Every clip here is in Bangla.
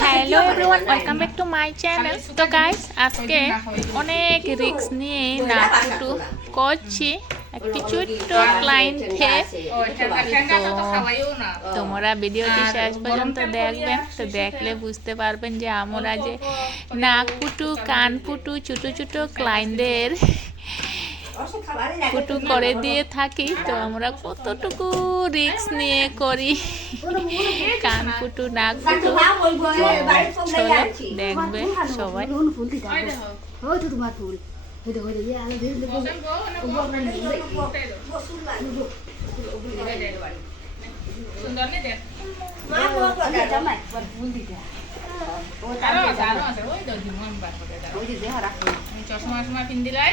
Hello everyone welcome back to my channel তো গাইস আজকে অনেক রিস্ক নিয়ে নাটুটু করছি। একটি ছোট্ট ক্লায়েন্টকে তোমরা ভিডিওটি শেষ পর্যন্ত দেখবেন তো দেখলে বুঝতে পারবেন যে আমরা যে নাক পুটু কান পুটু ছোটো ছোটো ক্লায়েন্টদের পুটু করে দিয়ে থাকি তো আমরা কতটুকু রিস্ক নিয়ে করি? কান পুটু নাক পুটু চলো দেখবে সবাই। তোমার ফুল সুন্দর দেখ ফুল দিতে আছে ওই বার করে দাও ওই যে চশমা টশমা পিন দিলাই।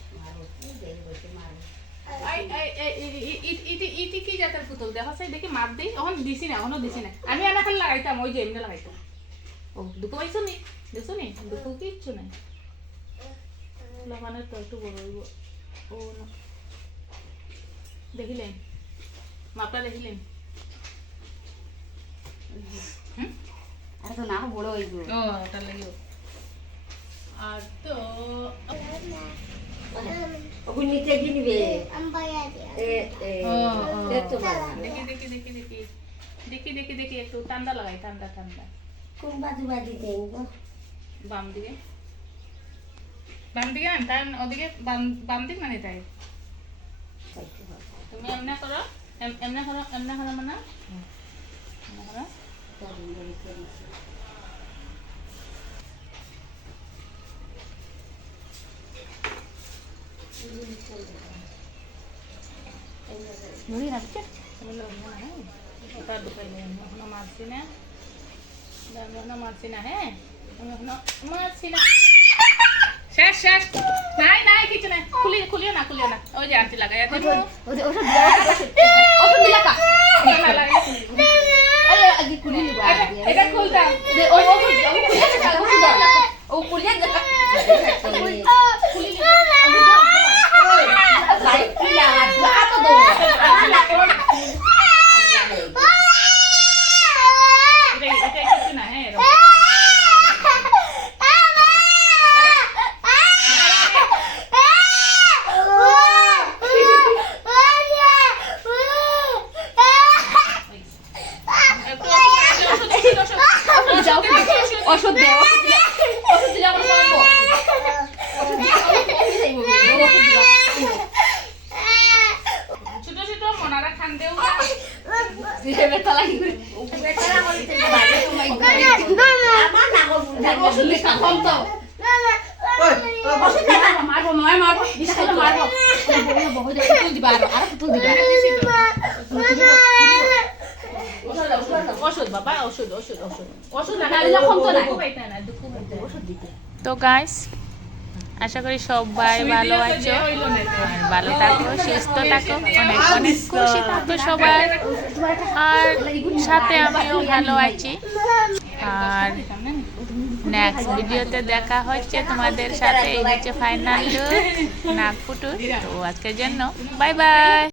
পুতুল দেখো সেই দেখি মাপ দিই। এখন দিছি না এখনও দিছি না। আমি আনা খালি লাগাইতাম ওই যে এমনি লাগাইতাম। ও দুঃখ পাইছো নি? দেখছ নি? দুঃখ কিচ্ছু নাই। লাগানোর তো একটু বড় হইব। ও না। দেখিলেন? মাপটা দেখিলেন? আর তো না বড় হইব। ও ওটা লাগিও। আর তো ওগুলো নিচে। দেখতে পারা দেখি দেখি দেখি দেখি। দেখি দেখি দেখি একটু ঠান্ডা লাগাই ঠান্ডা ঠান্ডা কোন বাজু বাজি দেন বাম দিকে। বাম দিকে না তার ওদিকে বাম বাম দিক মানে তাই। তুমি এমনি করো এম- এমনি করো এমনি করো মানে। এমনি করো। মুড়ি না, ওটা ঢুকাই নে, আমি এখনও মারছি না এখনও মারছি না হ্যাঁ আমি এখনও মারছি না শেষ শেষ নাই নাই কিছু নাই আছে লাইট কি লাগা আতো দো এটা এটা কিছু না হ্যাঁ এরকম। একটু ওষুধ, ওষুধ, ওষুধ, ওষুধ। ওষুধ দাও ওষুধ দে ওষুধ দিলে ওষুধ দিলে আমার পাবো ওষুধ দিলে ওষুধ দিবা ছোট ছোট মনারা খান দেও মারবো মার মারবো মারবো দিবা আর পুতুল দিবা ওষুধ বাবা ওষুধ ওষুধ ওষুধ ওষুধ তো গাইস আশা করি সবাই ভালো আছো। ভালো থাকো সুস্থ থাকো অনেক অনেক খুশি থাকো সবাই। আর সাথে আমিও ভালো আছি। আর নেক্সট ভিডিওতে দেখা হচ্ছে তোমাদের সাথে এই হচ্ছে ফাইনাল নাগপুটুর তো আজকের জন্য বাই বাই